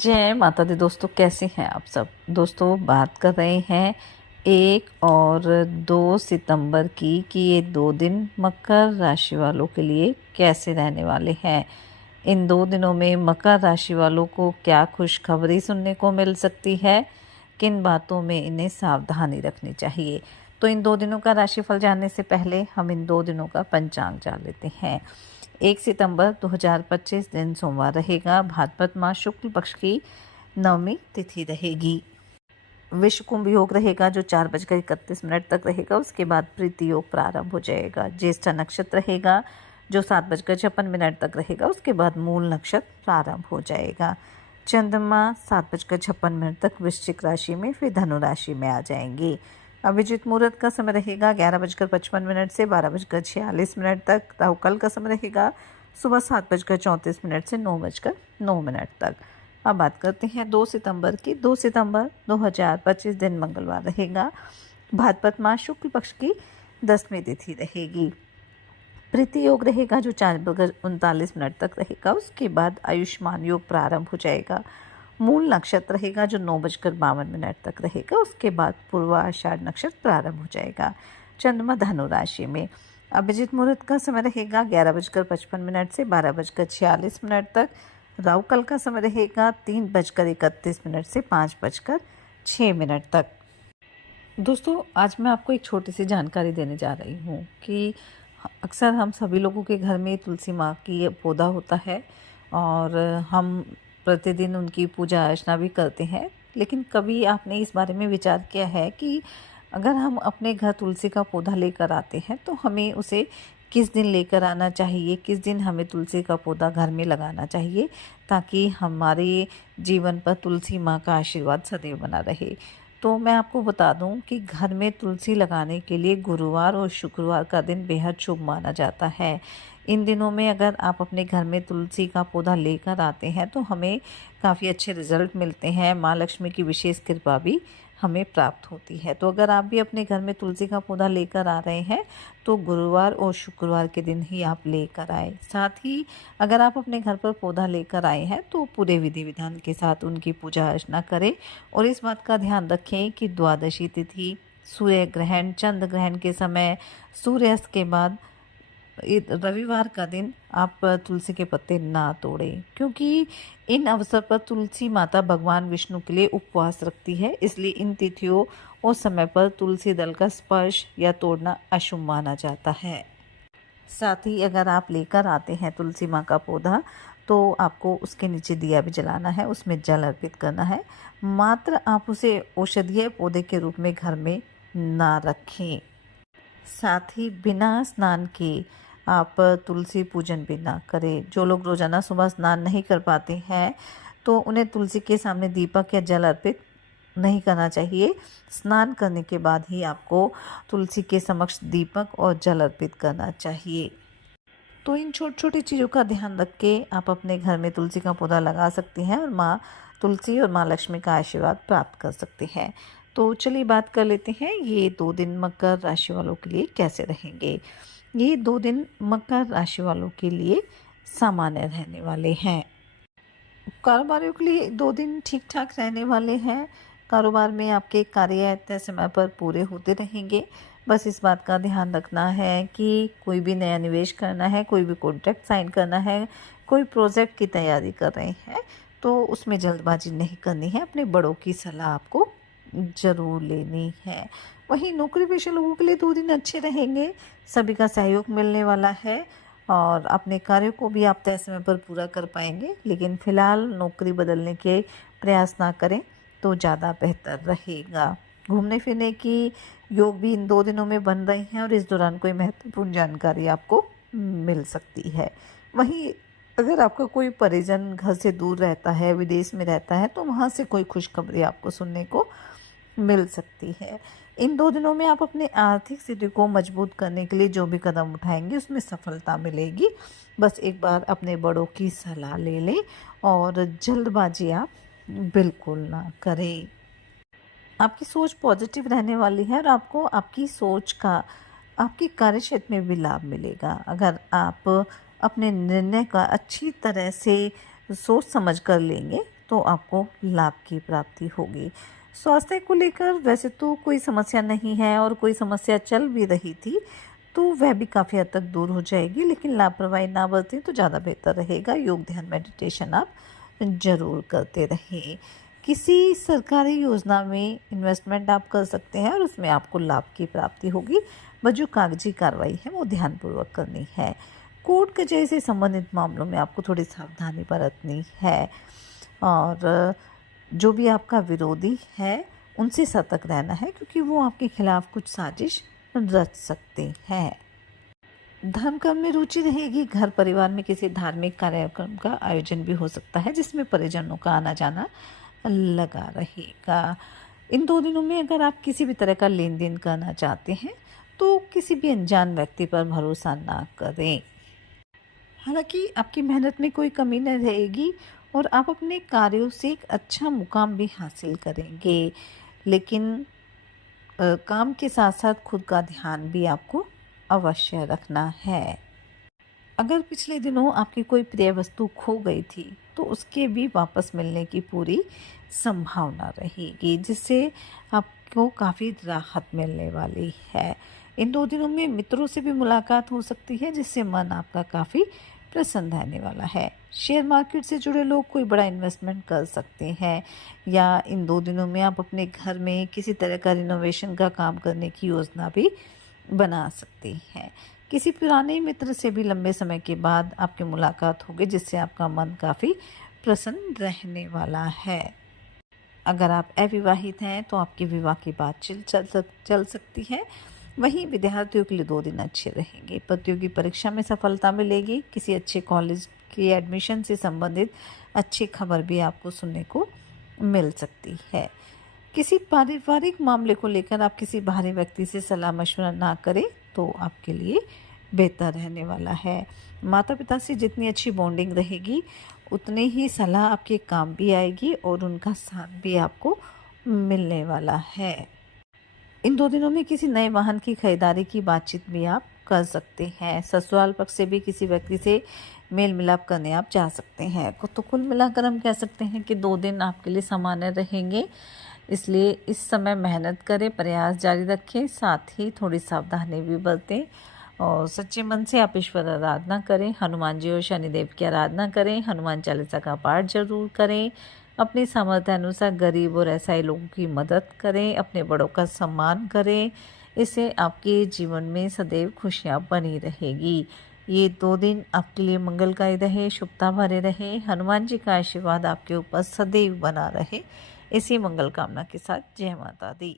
जय माता दी दोस्तों, कैसे हैं आप सब। दोस्तों बात कर रहे हैं 1 और 2 सितंबर की कि ये 2 दिन मकर राशि वालों के लिए कैसे रहने वाले हैं। इन 2 दिनों में मकर राशि वालों को क्या खुशखबरी सुनने को मिल सकती है, किन बातों में इन्हें सावधानी रखनी चाहिए। तो इन 2 दिनों का राशिफल जानने से पहले हम इन 2 दिनों का पंचांग जान लेते हैं। 1 सितंबर 2025 दिन सोमवार रहेगा। भाद्रपद मास शुक्ल पक्ष की नवमी तिथि रहेगी। विश्व कुंभ योग रहेगा जो 4:31 तक रहेगा। उसके बाद प्रीति योग प्रारंभ हो जाएगा। ज्येष्ठा नक्षत्र रहेगा जो 7:56 तक रहेगा। उसके बाद मूल नक्षत्र प्रारंभ हो जाएगा। चंद्रमा 7:56 तक वृश्चिक राशि में फिर धनु राशि में आ जाएंगे। अभिजित मुहूर्त का समय रहेगा 11:55 से 12:46 तक। राहुकाल का समय रहेगा सुबह 7:34 से 9:09 तक। अब बात करते हैं 2 सितंबर की। 2 सितंबर 2025 दिन मंगलवार रहेगा। भाद्रपद मास शुक्ल पक्ष की 10वीं तिथि रहेगी। प्रीति योग रहेगा जो 4:39 तक रहेगा। उसके बाद आयुष्मान योग प्रारंभ हो जाएगा। मूल नक्षत्र रहेगा जो 9:52 तक रहेगा। उसके बाद पूर्वाषाढ़ नक्षत्र प्रारंभ हो जाएगा। चंद्रमा धनु राशि में। अभिजित मुहूर्त का समय रहेगा 11:55 से 12:46 तक। राहुकाल का समय रहेगा 3:31 से 5:06 तक। दोस्तों आज मैं आपको एक छोटी सी जानकारी देने जा रही हूँ कि अक्सर हम सभी लोगों के घर में तुलसी माँ की पौधा होता है और हम प्रतिदिन उनकी पूजा अर्चना भी करते हैं। लेकिन कभी आपने इस बारे में विचार किया है कि अगर हम अपने घर तुलसी का पौधा लेकर आते हैं तो हमें उसे किस दिन लेकर आना चाहिए, किस दिन हमें तुलसी का पौधा घर में लगाना चाहिए ताकि हमारे जीवन पर तुलसी माँ का आशीर्वाद सदैव बना रहे। तो मैं आपको बता दूं कि घर में तुलसी लगाने के लिए गुरुवार और शुक्रवार का दिन बेहद शुभ माना जाता है। इन दिनों में अगर आप अपने घर में तुलसी का पौधा लेकर आते हैं तो हमें काफ़ी अच्छे रिजल्ट मिलते हैं। माँ लक्ष्मी की विशेष कृपा भी हमें प्राप्त होती है। तो अगर आप भी अपने घर में तुलसी का पौधा लेकर आ रहे हैं तो गुरुवार और शुक्रवार के दिन ही आप लेकर आए। साथ ही अगर आप अपने घर पर पौधा लेकर आए हैं तो पूरे विधि विधान के साथ उनकी पूजा अर्चना करें और इस बात का ध्यान रखें कि द्वादशी तिथि, सूर्य ग्रहण, चंद्र ग्रहण के समय, सूर्यास्त के बाद रविवार का दिन आप तुलसी के पत्ते ना तोड़ें, क्योंकि इन अवसर पर तुलसी माता भगवान विष्णु के लिए उपवास रखती है। इसलिए इन तिथियों और समय पर तुलसी दल का स्पर्श या तोड़ना अशुभ माना जाता है। साथ ही अगर आप लेकर आते हैं तुलसी माँ का पौधा तो आपको उसके नीचे दिया भी जलाना है, उसमें जल अर्पित करना है। मात्र आप उसे औषधीय पौधे के रूप में घर में ना रखें। साथ ही बिना स्नान के आप तुलसी पूजन भी ना करें। जो लोग रोज़ाना सुबह स्नान नहीं कर पाते हैं तो उन्हें तुलसी के सामने दीपक या जल अर्पित नहीं करना चाहिए। स्नान करने के बाद ही आपको तुलसी के समक्ष दीपक और जल अर्पित करना चाहिए। तो इन छोटी छोटी चीज़ों का ध्यान रख के आप अपने घर में तुलसी का पौधा लगा सकती हैं और माँ तुलसी और माँ लक्ष्मी का आशीर्वाद प्राप्त कर सकती हैं। तो चलिए बात कर लेते हैं ये 2 दिन मकर राशि वालों के लिए कैसे रहेंगे। ये 2 दिन मकर राशि वालों के लिए सामान्य रहने वाले हैं। कारोबारियों के लिए 2 दिन ठीक ठाक रहने वाले हैं। कारोबार में आपके कार्य तय समय पर पूरे होते रहेंगे। बस इस बात का ध्यान रखना है कि कोई भी नया निवेश करना है, कोई भी कॉन्ट्रैक्ट साइन करना है, कोई प्रोजेक्ट की तैयारी कर रहे हैं तो उसमें जल्दबाजी नहीं करनी है। अपने बड़ों की सलाह आपको ज़रूर लेनी है। वहीं नौकरी पेशा लोगों के लिए 2 दिन अच्छे रहेंगे। सभी का सहयोग मिलने वाला है और अपने कार्यों को भी आप तय समय पर पूरा कर पाएंगे। लेकिन फ़िलहाल नौकरी बदलने के प्रयास ना करें तो ज़्यादा बेहतर रहेगा। घूमने फिरने की योग भी इन 2 दिनों में बन रहे हैं और इस दौरान कोई महत्वपूर्ण जानकारी आपको मिल सकती है। वहीं अगर आपका कोई परिजन घर से दूर रहता है, विदेश में रहता है, तो वहाँ से कोई खुशखबरी आपको सुनने को मिल सकती है। इन 2 दिनों में आप अपने आर्थिक स्थिति को मजबूत करने के लिए जो भी कदम उठाएंगे उसमें सफलता मिलेगी। बस एक बार अपने बड़ों की सलाह ले लें और जल्दबाजी आप बिल्कुल ना करें। आपकी सोच पॉजिटिव रहने वाली है और आपको आपकी सोच का आपके कार्यक्षेत्र में भी लाभ मिलेगा। अगर आप अपने निर्णय का अच्छी तरह से सोच समझ कर लेंगे तो आपको लाभ की प्राप्ति होगी। स्वास्थ्य को लेकर वैसे तो कोई समस्या नहीं है, और कोई समस्या चल भी रही थी तो वह भी काफ़ी हद तक दूर हो जाएगी, लेकिन लापरवाही ना बरतें तो ज़्यादा बेहतर रहेगा। योग, ध्यान, मेडिटेशन आप ज़रूर करते रहें। किसी सरकारी योजना में इन्वेस्टमेंट आप कर सकते हैं और उसमें आपको लाभ की प्राप्ति होगी। बस जो कागजी कार्रवाई है वो ध्यानपूर्वक करनी है। कोर्ट कचहरी से संबंधित मामलों में आपको थोड़ी सावधानी बरतनी है, और जो भी आपका विरोधी है उनसे सतर्क रहना है, क्योंकि वो आपके खिलाफ कुछ साजिश रच सकते हैं। धर्म कर्म में रुचि रहेगी। घर परिवार में किसी धार्मिक कार्यक्रम का आयोजन भी हो सकता है, जिसमें परिजनों का आना जाना लगा रहेगा। इन 2 दिनों में अगर आप किसी भी तरह का लेन देन करना चाहते हैं तो किसी भी अनजान व्यक्ति पर भरोसा ना करें। हालांकि आपकी मेहनत में कोई कमी न रहेगी और आप अपने कार्यों से एक अच्छा मुकाम भी हासिल करेंगे, लेकिन काम के साथ साथ खुद का ध्यान भी आपको अवश्य रखना है। अगर पिछले दिनों आपकी कोई प्रिय वस्तु खो गई थी तो उसके भी वापस मिलने की पूरी संभावना रहेगी, जिससे आपको काफ़ी राहत मिलने वाली है। इन 2 दिनों में मित्रों से भी मुलाकात हो सकती है, जिससे मन आपका काफ़ी प्रसन्न रहने वाला है। शेयर मार्केट से जुड़े लोग कोई बड़ा इन्वेस्टमेंट कर सकते हैं, या इन 2 दिनों में आप अपने घर में किसी तरह का रिनोवेशन का काम करने की योजना भी बना सकते हैं। किसी पुराने मित्र से भी लंबे समय के बाद आपकी मुलाकात होगी, जिससे आपका मन काफ़ी प्रसन्न रहने वाला है। अगर आप अविवाहित हैं तो आपके विवाह की बात चल सकती है। वहीं विद्यार्थियों के लिए 2 दिन अच्छे रहेंगे। प्रतियोगी परीक्षा में सफलता मिलेगी। किसी अच्छे कॉलेज के एडमिशन से संबंधित अच्छी खबर भी आपको सुनने को मिल सकती है। किसी पारिवारिक मामले को लेकर आप किसी बाहरी व्यक्ति से सलाह मशवरा ना करें तो आपके लिए बेहतर रहने वाला है। माता पिता से जितनी अच्छी बॉन्डिंग रहेगी उतने ही सलाह आपके काम भी आएगी और उनका साथ भी आपको मिलने वाला है। इन 2 दिनों में किसी नए वाहन की खरीदारी की बातचीत भी आप कर सकते हैं। ससुराल पक्ष से भी किसी व्यक्ति से मेल मिलाप करने आप जा सकते हैं। तो कुल मिलाकर हम कह सकते हैं कि 2 दिन आपके लिए सामान्य रहेंगे, इसलिए इस समय मेहनत करें, प्रयास जारी रखें, साथ ही थोड़ी सावधानी भी बरतें और सच्चे मन से आप ईश्वर आराधना करें। हनुमान जी और शनिदेव की आराधना करें। हनुमान चालीसा का पाठ जरूर करें। अपनी सामर्थ्य अनुसार गरीब और असहाय लोगों की मदद करें। अपने बड़ों का सम्मान करें। इससे आपके जीवन में सदैव खुशियाँ बनी रहेगी। ये 2 दिन आपके लिए मंगलकारी रहे, शुभता भरे रहे। हनुमान जी का आशीर्वाद आपके ऊपर सदैव बना रहे। इसी मंगल कामना के साथ जय माता दी।